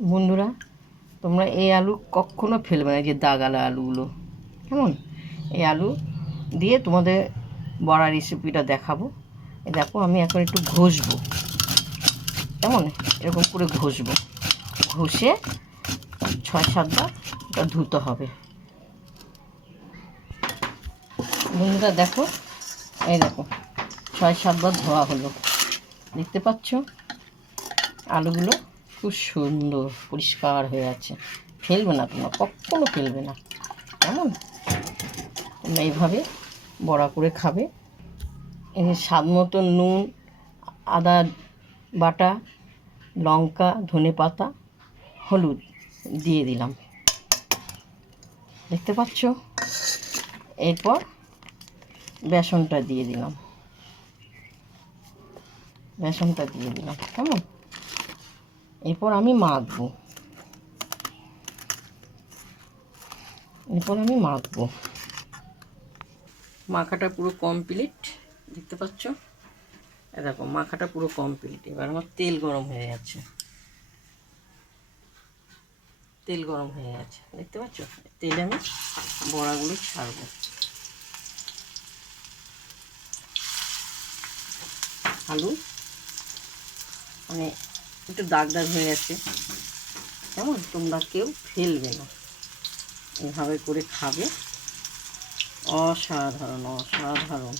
বন্ধুরা, তোমরা এই আলু কখনো ফেলবে না, যে দাগ আলুগুলো। কেমন? এই আলু দিয়ে তোমাদের বড়া রেসিপিটা দেখাবো। দেখো, আমি এখন একটু ঘষবো। কেমন? এরকম করে ঘষবো, ঘষে 6-7বার এটা ধুতে হবে। বন্ধুরা দেখো, এই দেখো 6-7বার ধোয়া হলো। দেখতে পাচ্ছ আলুগুলো খুব সুন্দর পরিষ্কার হয়ে আছে। ফেলবে না, তোমরা কখনো ফেলবে না। কেমন? তোমরা এইভাবে বড়া করে খাবে। এই স্বাদ মতো নুন, আদা বাটা, লঙ্কা, ধনেপাতা, হলুদ দিয়ে দিলাম। দেখতে পাচ্ছ? এরপর বেসনটা দিয়ে দিলাম। কেমন? এরপর আমি মাখবো। মাখাটা পুরো কমপ্লিট। দেখতে পাচ্ছ? দেখো, মাখাটা পুরো কমপ্লিট। এবার আমার তেল গরম হয়ে গেছে। দেখতে পাচ্ছ? তেলে আমি বড়াগুলো ছাড়বো। আলু মানে একটু দাগ দাগ হয়ে গেছে। কেমন? তোমরা কেউ ফেলবে না, এভাবে করে খাবে। অসাধারণ অসাধারণ।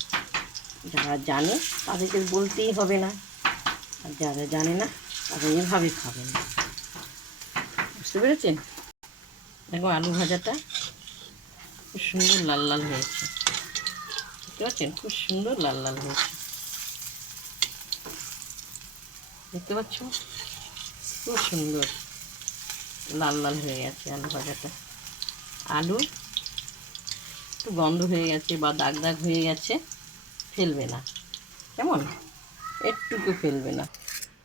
যারা জানে তাদেরকে বলতেই হবে না, আর যারা জানে না তারা এভাবে খাবেন। বুঝতে পেরেছেন? দেখো, আলু ভাজাটা খুব সুন্দর লাল লাল হয়েছে। দেখতে পাচ্ছেন? খুব সুন্দর লাল লাল হয়েছে। দেখতে পাচ্ছ? খুব সুন্দর লাল লাল হয়ে গেছে আলু ভাজাটা। আলু একটু গন্ধ হয়ে গেছে বা দাগ দাগ হয়ে গেছে, ফেলবে না। কেমন? একটুকু ফেলবে না।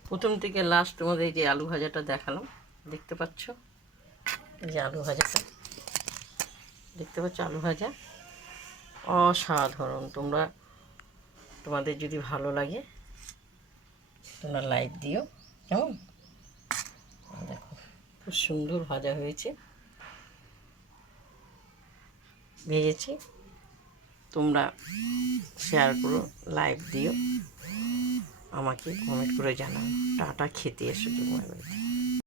প্রথম থেকে লাস্ট তোমাদের এই যে আলু ভাজাটা দেখালাম। দেখতে পাচ্ছ? এই যে আলু ভাজাটা দেখতে পাচ্ছ? আলু ভাজা অসাধারণ। তোমাদের যদি ভালো লাগে তোমরা লাইক দিও। কেমন? দেখো, খুব সুন্দর ভাজা হয়েছে, ভেজেছি। তোমরা শেয়ার করো, লাইক দিও, আমাকে কমেন্ট করে জানাও। টাটা। খেতে এসো তোমার বাড়িতে।